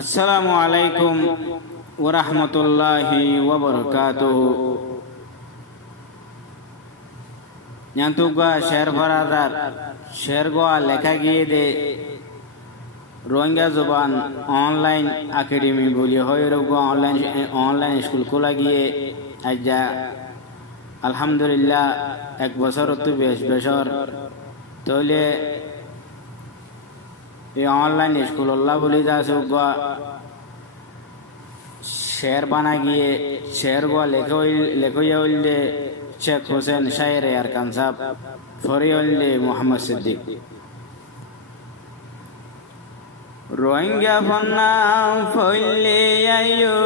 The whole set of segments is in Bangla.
আসসালামু আলাইকুম ওয়া রাহমাতুল্লাহি ওয়া বারাকাতুহু। ন্যান্তুগা শের ফরাদার শের গোয়া লেখা গিয়ে দে রোহিঙ্গা জবান অনলাইন একাডেমি বলি হয় রোগা অনলাইন স্কুল খোলা গিয়ে আজ্জা আলহামদুলিল্লাহ এক বছর তো বেশ বছর তাহলে এই অনলাইন স্কুল আল্লাহ বলি যা সুগা শের বানা গিয়ে শের গোয়া লেখইয়া হইলে শেখ হোসেন শায়ের আর কানসাব ফরি হইলে মোহাম্মদ সিদ্দিক। রোহিঙ্গা ফন্না ফইলে আইও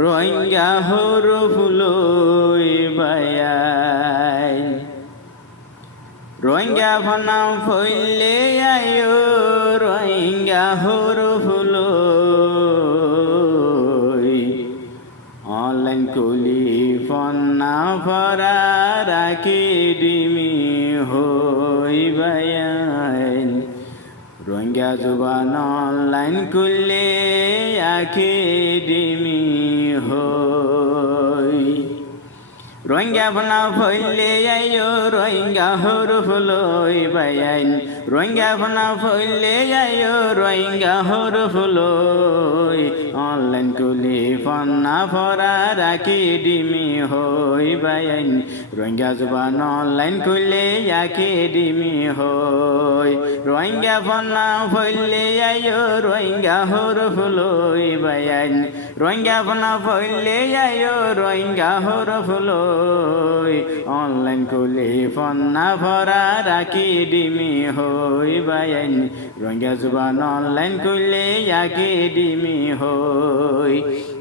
রোহিঙ্গা হরু ফুলই বায়াই রোহিঙ্গা ফন্না ফইলে আইও রোহিঙ্গা হরু ফুলই অনলাইন কুলি ফন্না ফরা রাখি ডিমি হই বায়াই রোহিঙ্গা জুবান অনলাইন কুলে আখি ডিমি হই রোহিঙ্গা ফনা ফইলে আইও রোহিঙ্গা হরু ফুলই বায়াইন রোহিঙ্গা ফনা ফইলে আইও রোহিঙ্গা হরু ফুলই অনলাইন কুলি ফন্না ফরা রাখি ডিমি হই বায়াইন রোহিঙ্গা জুবান অনলাইন কুলে আখি ডিমি হই রোহিঙ্গা ফন্না ফইলে আইও রোহিঙ্গা হরু ফুলই বায়াইন রোহিঙ্গা ফনা ফইলে আইও রোহিঙ্গা হরু ফুলই অনলাইন কুলি ফন্না ফরা রাখি ডিমি হই বায়াইন রোহিঙ্গা জুবান অনলাইন কুলে আখি ডিমি হই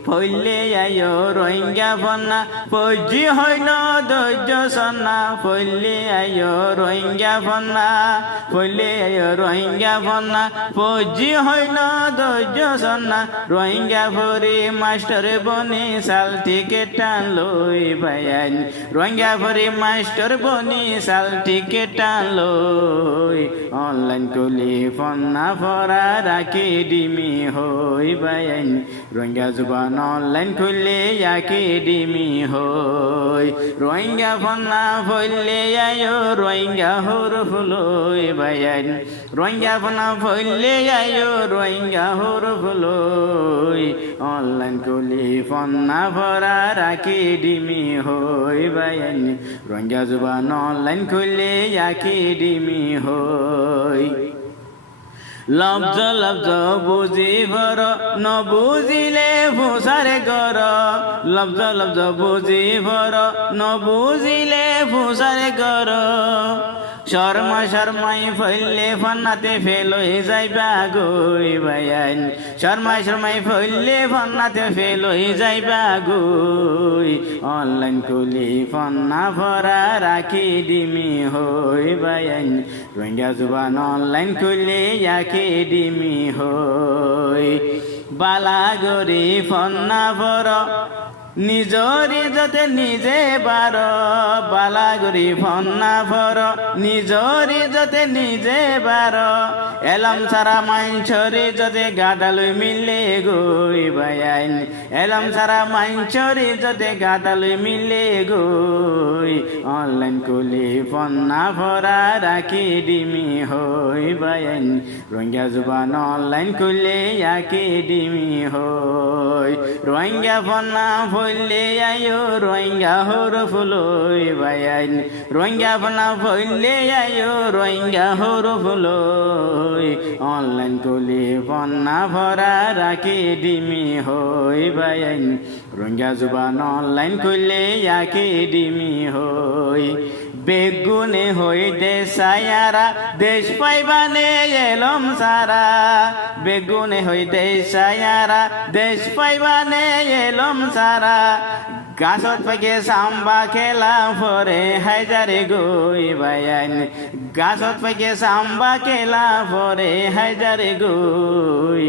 ফইলে আইও রোহিঙ্গা ফন্না ফৌজি হইল ধৈর্য সন্না ফইলে আইও রোহিঙ্গা ফন্না ফইলে আইও রোহিঙ্গা ফন্না ফৌজি হইল ধৈর্য সন্না রোহিঙ্গা ফরি মাস্টার বনি সাল টিকেট লই বায়াইন রোহিঙ্গা ফরি মাস্টার বনি সাল টিকেট লই অনলাইন কুলি ফন্না ফরা রাখি ডিমি হই বায়াইন রোহিঙ্গা জুবান অনলাইন খুললে আখি ডিমি হই রোহিঙ্গা ফন্না ফইলে আইও রোহিঙ্গা হরু ফুলই বায়াইন রোহিঙ্গা ফন্না ফইলে আইও রোহিঙ্গা হরু ফুলই অনলাইন কুলি ফন্না ফরা রাখি ডিমি হই বায়াইন রোহিঙ্গা জুবান অনলাইন খুললে আখি ডিমি হই লব্জ লব্জ বুঝি ভর ন বুঝিলে ফুসারে গর লব্জ লব্জ বুঝি ভর ন বুঝিলে ফুসারে গর শর্মা শর্মাই ফইলে ফন্নাতে ফেল হয়ে যাইবা গই বায়াইন শর্মা শর্মাই ফইলে ফন্নাতে ফেল হয়ে যাইবা গই অনলাইন কুলি ফন্না ফরা রাখি ডিমি হই বায়াইন রোহিঙ্গা জুবান অনলাইন কুলি আখি ডিমি হই বালাগরি ফন্না ফর নিজরি যতে নিজে বার বালাগরি ফন্না ফর নিজরি যতে নিজে বার এলম সারা মাইনছরি যতে গাদালুই মিলে গই বায়াইন এলম সারা মাইনছরি যতে গাদালুই মিলে গই অনলাইন কুলি ফন্না ফরা রাখি ডিমি হই বায়াইন রোহিঙ্গা জুবান অনলাইন কুলি আখি ডিমি হই রোহিঙ্গা ফন্না ফইলে আইও রোহিঙ্গা হরু ফুলই বায়াইন রোহিঙ্গা ফন্না ফইলে আইও রোহিঙ্গা হরু ফুলই অনলাইন কুলি ফন্না ফরা রাখি ডিমি হই বায়াইন রোহিঙ্গা জুবান অনলাইন কুলি আখি ডিমি হই বেগুনে হই দেশায়ারা দেশ পাইবানে এলম সারা বেগুনে হই দেশায়ারা দেশ পাইবানে এলম সারা গাছত পাকে সাম্বা খেলা ফরে হাজারে গই বায়াইন গাছত পাকে সাম্বা খেলা ফরে হাজারে গই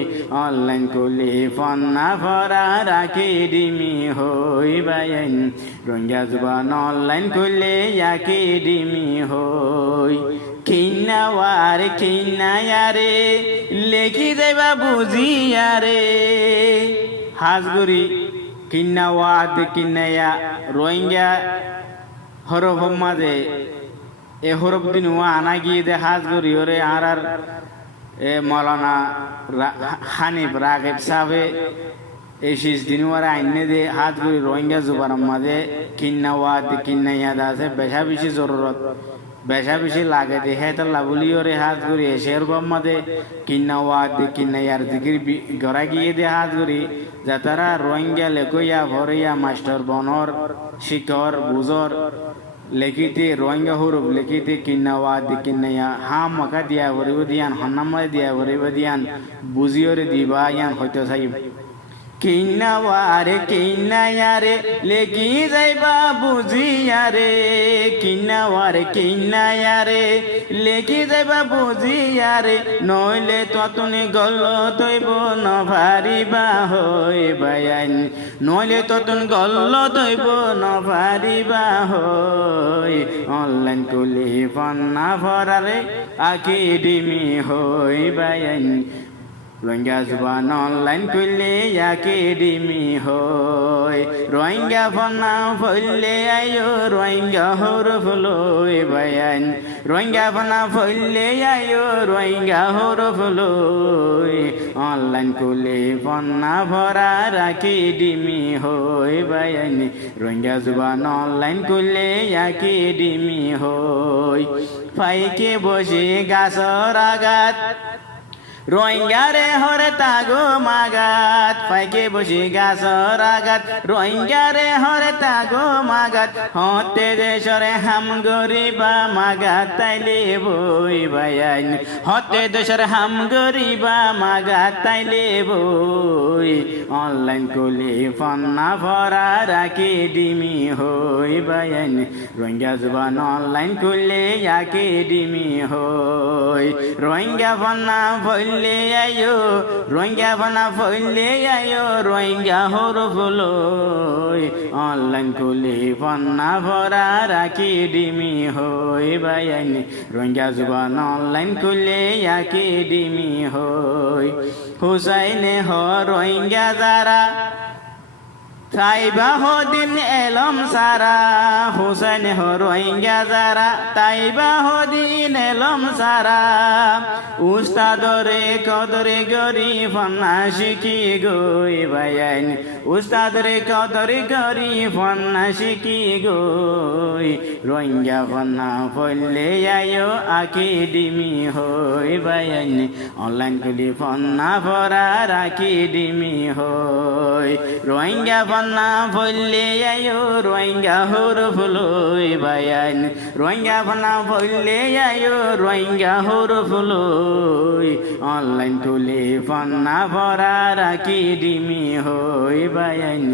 অনলাইন কুলি ফন্না ফরা রাখি ডিমি হই বায়াইন রোহিঙ্গা জুবান অনলাইন কুলি আখি ডিমি হই কিন্না ওয়ারে কিন্না ইয়ারে লেখি যাইবা বুঝিয়ারে হাজগুড়ি কিন্না ওয়াদ কিন্নায়া রোহিঙ্গা হরফ মাঝে এ হরফ দিন ওয়া আনা গিয়ে দে হাজগুড়ি ওরে আর এ মৌলানা হানিফ রাগেব সাহেবে এই শেষ দিন ওরা আইনে দে হাজগুড়ি রোহিঙ্গা জুবার মাঝে কিন্না ওয়াদ কিন্না ইয়াদ আছে বেশা বেশি জরুরত বেশা বেশি লাগে দে হেতার লাভলি ওরে হাজগুড়ি এসের মাঝে কিন্না ওয়াদ কিন্না ইয়ার দিকির গড়া গিয়ে দে হাজগুড়ি যাতারা রোহিঙ্গা লেখইয়া ভরিয়া মাস্টার বনর শিকর বুজর লেখিতে রোহিঙ্গা হরুপ লেখিতে কিন্না ওয়াদ কিন্নায়া হাম মাকা দিয়া ভরিব দিয়ান হন্নামায় দিয়া ভরিব দিয়ান বুঝিওরে দিবা ইয়ান হয়তো সাইব কিন্না ওয়ারে কিন্না ইয়ারে লেখি যাইবা বুঝিয়ারে কিন্না ওয়ারে কিন্না ইয়ারে লেখি যাইবা বুঝিয়ারে নইলে ততনে গল তৈব নভারিবা হই বায়ান নইলে ততন গল তৈব নভারিবা হই অনলাইন কুলি ফন্না ভরারে আকিডিমি হই বায়ান রোহিঙ্গা জুবান অনলাইন করলে একাডেমি হয় রোহিঙ্গা ফনা ফলে আয়ো রোহিঙ্গা হরফ লই বায়ান রোহিঙ্গা ফনা ফলে আয়ো রোহিঙ্গা হরফ লই অনলাইন করলে ফনা ভরা একাডেমি হয় বায়ান রোহিঙ্গা জুবান অনলাইন করলে একাডেমি হয় ফাইকে বসে গাছর আগাত রোহিঙ্গারে হরে তাগো মাগাত পাইকে বসি গাছর আগাত রোহিঙ্গারে হরে তাগো মাগাত হতে দেশরে হাম গরিবা মাগাত তাইলে বই বায়ান হতে দেশরে হাম গরিবা মাগাত তাইলে বই অনলাইন কুলি ফন্না ভরা একাডেমি হই বায়ান রোহিঙ্গা জুবান অনলাইন কুলি একাডেমি হই রোহিঙ্গা ফন্না ফলে আয়ো রোহিঙ্গা ফনা ফলে আয়ো রোহিঙ্গা হরফ লই অনলাইন কুলি ফন্না ভরা একাডেমি হই বায়ান রোহিঙ্গা জুবান অনলাইন কুলি একাডেমি হই হুসাইনে হ রোহিঙ্গা যারা তাইবা হদিন এলম সারা হুসাইন হো রোহিঙ্গা যারা তাইবা হদিন এলম সারা উস্তাদরে কদরে গরি ফন্না শিখি গই বায়ান উস্তাদরে কদরে গরি ফন্না শিখি গই রোহিঙ্গা ফন্না ফলে আয়ো একাডেমি হই বায়ান অনলাইন কুলি ফন্না ভরা একাডেমি হই রোহিঙ্গা ফন্না ফলে আয়ো রোহিঙ্গা হরফ লই বায়ান রোহিঙ্গা ফন্না ফলে আয়ো রোহিঙ্গা হরফ লই অনলাইন কুলি ফন্না ভরা একাডেমি হই বায়ান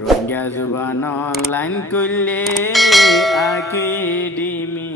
রোহিঙ্গা জুবান অনলাইন কুলি একাডেমি